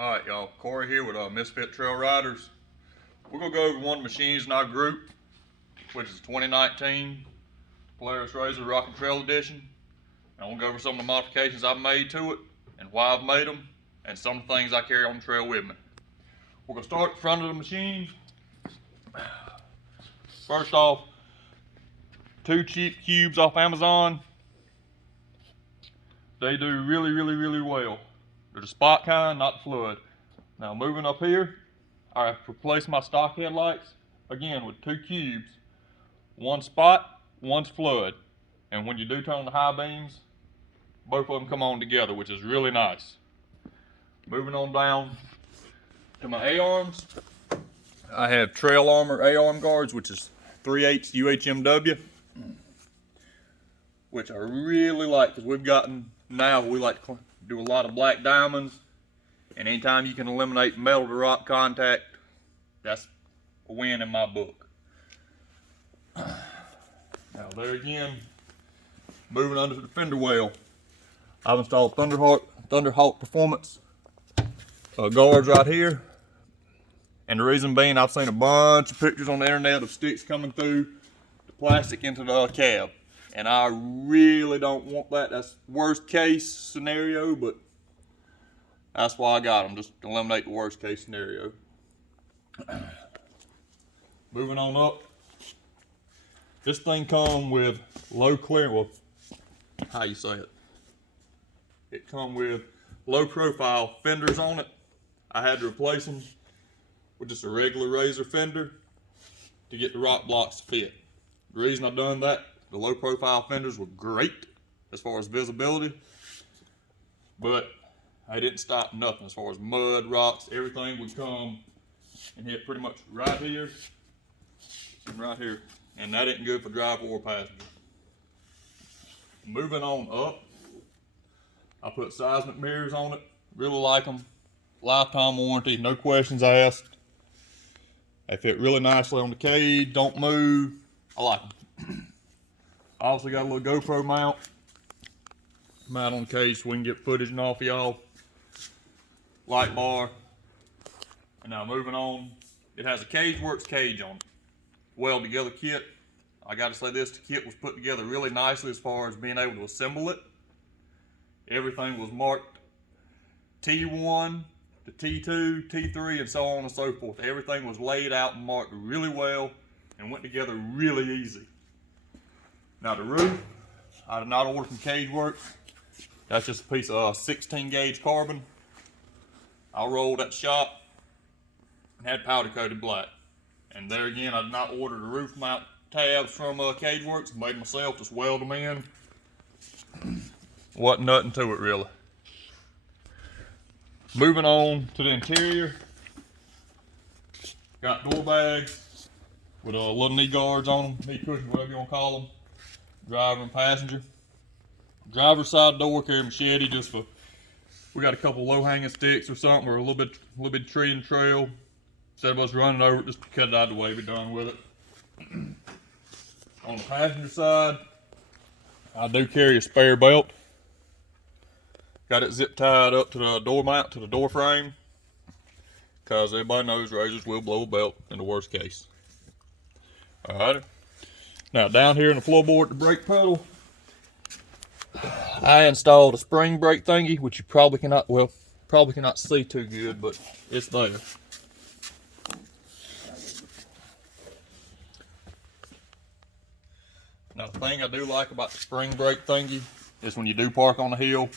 Alright y'all, Corey here with Misfit Trail Riders. We're going to go over one of the machines in our group, which is 2019 Polaris Razor Rock & Trail Edition. And we'll go over some of the modifications I've made to it, and why I've made them, and some of the things I carry on the trail with me. We're going to start at the front of the machine. First off, 2 cheap cubes off Amazon. They do really well. They're the spot kind, not the flood. Now moving up here, I have replaced my stock headlights, again with 2 cubes. One spot, one's flood. And when you do turn on the high beams, both of them come on together, which is really nice. Moving on down to my A-arms. I have Trail Armor A-arm guards, which is 3/8 UHMW, which I really like because we like to do a lot of black diamonds, and anytime you can eliminate metal to rock contact, that's a win in my book. Now there again, moving under the fender well, I've installed Thunderhawk Performance guards right here, and the reason being I've seen a bunch of pictures on the internet of sticks coming through the plastic into the cab. And I really don't want that. That's worst case scenario, but that's why I got them, just to eliminate the worst case scenario. Moving on up. This thing comes with low clearance, well, how you say it? It comes with low profile fenders on it. I had to replace them with just a regular razor fender to get the rock blocks to fit. The reason I've done that, the low profile fenders were great as far as visibility, but I didn't stop nothing as far as mud, rocks, everything would come and hit pretty much right here and right here, and that isn't good for driver or passenger. Moving on up, I put seismic mirrors on it, really like them, lifetime warranty, no questions asked. They fit really nicely on the cage, don't move, I like them. I also got a little GoPro mount on the cage so we can get footage off of y'all. Light bar. And now moving on, it has a CageWorks cage on it. Weld together kit. I gotta say this, the kit was put together really nicely as far as being able to assemble it. Everything was marked T1 to T2, T3, and so on and so forth. Everything was laid out and marked really well and went together really easy. Now the roof, I did not order from CageWorks. That's just a piece of 16 gauge carbon. I rolled at the shop and had powder coated black. And there again, I did not order the roof mount tabs from CageWorks. Made myself, just weld them in. Wasn't nothing to it really. Moving on to the interior. Got door bags with little knee guards on them, knee cushions, whatever you want to call them. Driver and passenger. Driver's side door carry machete just for, we got a couple low hanging sticks or something, or a little bit of tree in the trail. Instead of us running over it, just cut it out of the way, be done with it. On the passenger side, I do carry a spare belt. Got it zip tied up to the door mount, to the door frame, because everybody knows razors will blow a belt in the worst case. Alright. Now down here in the floorboard, the brake pedal, I installed a spring brake thingy, which you probably cannot see too good, but it's there. Now the thing I do like about the spring brake thingy is when you do park on the hill,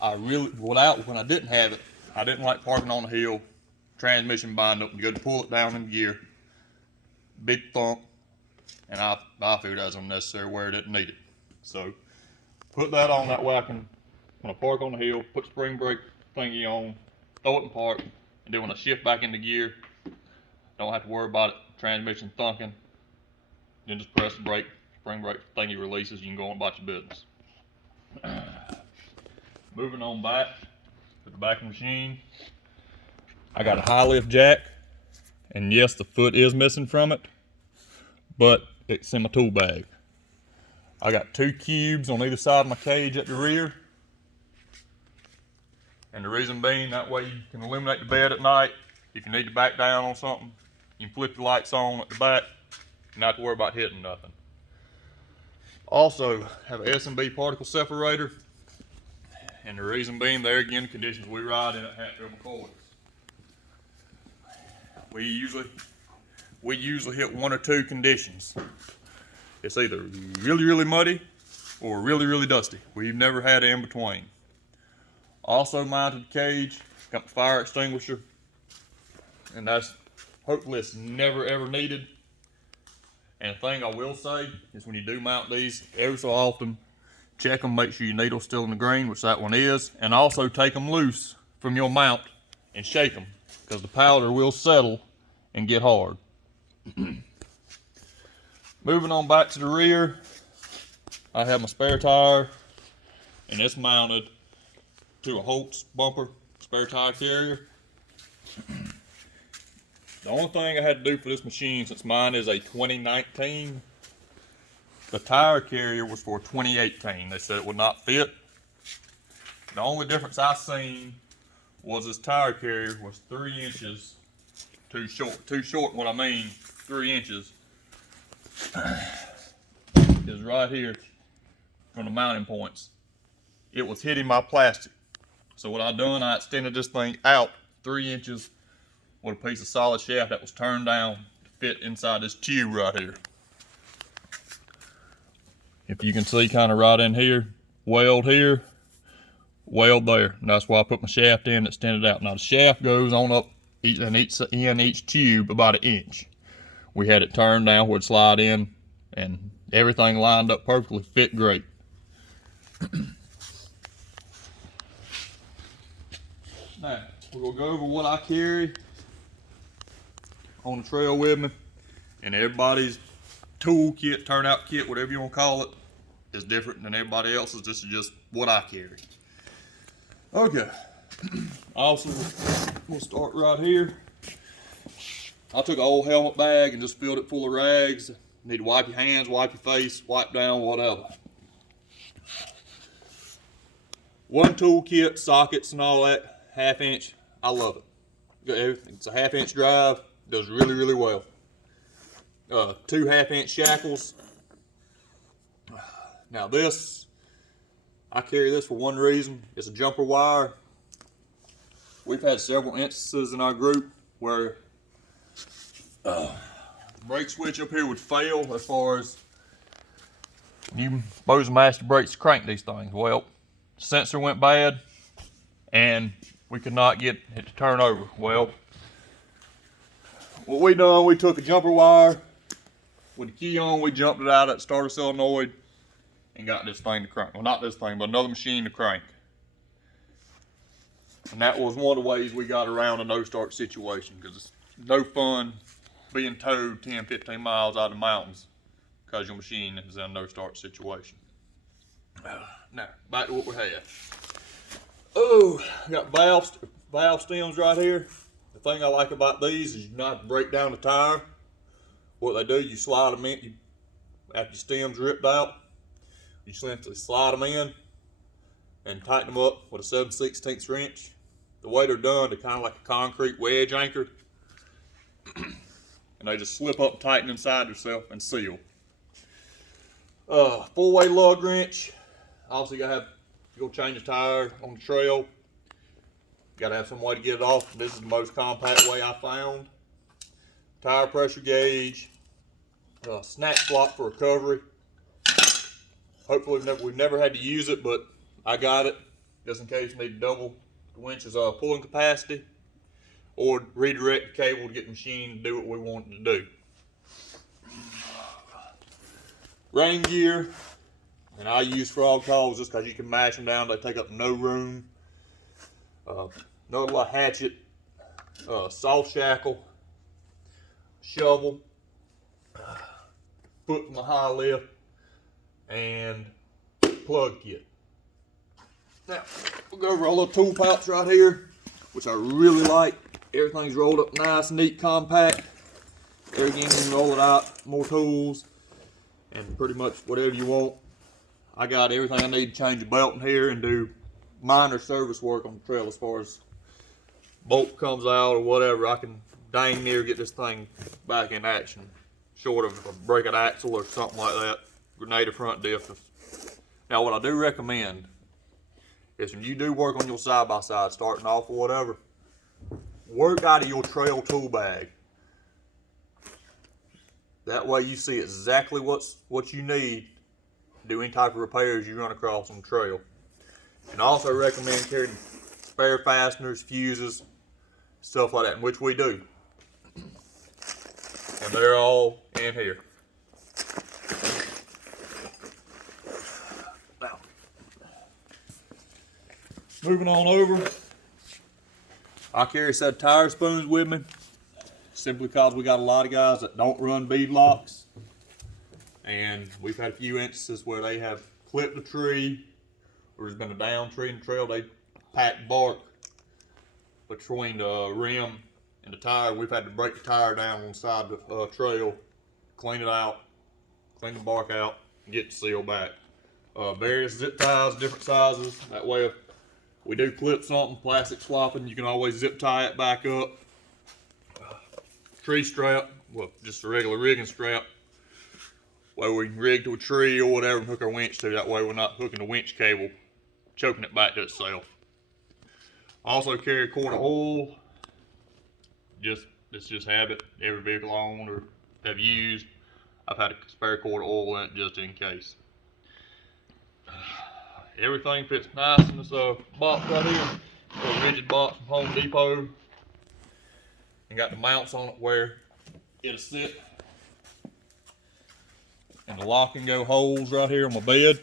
when I didn't have it, I didn't like parking on the hill, transmission bind up, and go to pull it down in gear, big thump. And I figured that was unnecessary where it didn't need it. So put that on, that way I can, when I park on the hill, put spring brake thingy on, throw it in park, and then when I shift back into gear, don't have to worry about it, transmission thunking. Then just press the brake, spring brake thingy releases, you can go on about your business. Moving on back to the back of the machine. I got a high lift jack, and yes, the foot is missing from it, but it's in my tool bag. I got 2 cubes on either side of my cage at the rear. And the reason being, that way you can illuminate the bed at night. If you need to back down on something, you can flip the lights on at the back, not to worry about hitting nothing. Also, have an S&B particle separator. And the reason being, there again, the conditions we ride in at Hatfield McCoys. We usually hit one or two conditions. It's either really, really muddy or really, really dusty. We've never had it in between. Also mounted cage, got the fire extinguisher, and that's, hopefully it's never ever needed. And the thing I will say is when you do mount these, every so often, check them, make sure your needle's still in the green, which that one is, and also take them loose from your mount and shake them, because the powder will settle and get hard. Moving on back to the rear, I have my spare tire, and it's mounted to a Holtz bumper spare tire carrier. The only thing I had to do for this machine, since mine is a 2019, the tire carrier was for 2018. They said it would not fit. The only difference I seen was this tire carrier was 3 inches too short. Too short, what I mean, 3 inches is right here from the mounting points. It was hitting my plastic. So what I done, I extended this thing out 3 inches with a piece of solid shaft that was turned down to fit inside this tube right here. If you can see kind of right in here, weld here, weld there. And that's why I put my shaft in, extended out. Now the shaft goes on up in each tube about 1 inch. We had it turned down where it slide in, and everything lined up perfectly, fit great. Now, we're gonna go over what I carry on the trail with me, and everybody's tool kit, turnout kit, whatever you want to call it, is different than everybody else's. This is just what I carry. Okay. Also, we'll start right here. I took an old helmet bag and just filled it full of rags. You need to wipe your hands, wipe your face, wipe down, whatever. One tool kit, sockets and all that. 1/2 inch, I love it. It's a 1/2 inch drive, does really, really well. 2 1/2 inch shackles. Now this, I carry this for one reason. It's a jumper wire. We've had several instances in our group where brake switch up here would fail as far as you suppose master brakes to crank these things. Well, sensor went bad and we could not get it to turn over. Well, what we done, we took a jumper wire with the key on, we jumped it out at the starter solenoid and got this thing to crank. Well, not this thing, but another machine to crank. And that was one of the ways we got around a no-start situation, because it's no fun being towed 10, 15 miles out of the mountains because your machine is in a no-start situation. Now, back to what we had. Oh, I got valve stems right here. The thing I like about these is you not have to break down the tire. What they do, you slide them in, after your stem's ripped out, you simply slide them in and tighten them up with a 7/16 wrench. The way they're done, they're kind of like a concrete wedge anchor. And they just slip up and tighten inside themselves and seal. 4-way lug wrench. Obviously, you go change the tire on the trail. Got to have some way to get it off. This is the most compact way I found. Tire pressure gauge. Snap block for recovery. Hopefully, we've never had to use it, but I got it just in case we need to double the winch's pulling capacity, or redirect the cable to get the machine to do what we want it to do. Rain gear, and I use frog coils just because you can mash them down, they take up no room. Another little hatchet, soft shackle, shovel, foot in the high lift, and plug kit. Now, we'll go over our little tool pouch right here, which I really like. Everything's rolled up nice, neat, compact. There again, you can roll it out, more tools, and pretty much whatever you want. I got everything I need to change a belt in here and do minor service work on the trail as far as bolt comes out or whatever, I can dang near get this thing back in action, short of a break an axle or something like that, grenade or front diff. Now what I do recommend is when you do work on your side-by-side starting off or whatever, work out of your trail tool bag. That way you see exactly what you need to do any type of repairs you run across on the trail. And I also recommend carrying spare fasteners, fuses, stuff like that, which we do. And they're all in here. Now, moving on over, I carry a set of tire spoons with me, simply because we got a lot of guys that don't run bead locks. And we've had a few instances where they have clipped a tree, or there's been a down tree in the trail, they packed bark between the rim and the tire. We've had to break the tire down on the side of the trail, clean it out, clean the bark out, and get the seal back. Various zip ties, different sizes. That way if we do clip something, plastic swapping, you can always zip tie it back up. Tree strap, well, just a regular rigging strap, where we can rig to a tree or whatever and hook our winch to. That way we're not hooking the winch cable, choking it back to itself. Also carry a quart of oil. It's just habit. Every vehicle I own or have used, I've had a spare quart of oil in it just in case. Everything fits nice in this box right here. A rigid box from Home Depot. And got the mounts on it where it'll sit. And the lock and go holes right here on my bed.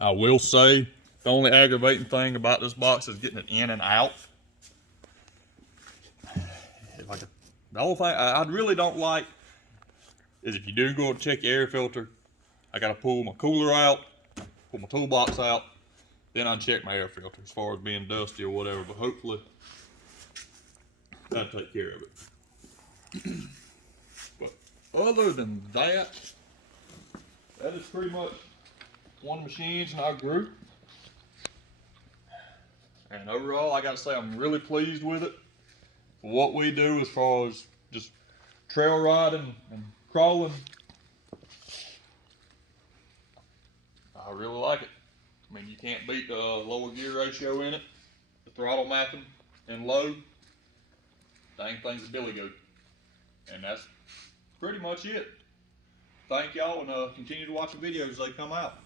I will say, the only aggravating thing about this box is getting it in and out. The whole thing I really don't like is if you do go to check your air filter, I gotta pull my cooler out, pull my toolbox out, then uncheck my air filter as far as being dusty or whatever, but hopefully that'll take care of it. But other than that, that is pretty much one of the machines in our group. And overall, I gotta say I'm really pleased with it. For what we do as far as just trail riding and crawling, I really like it. I mean, you can't beat the lower gear ratio in it, the throttle mapping and low. Dang thing's a billy goat. And that's pretty much it. Thank y'all, and continue to watch the videos as they come out.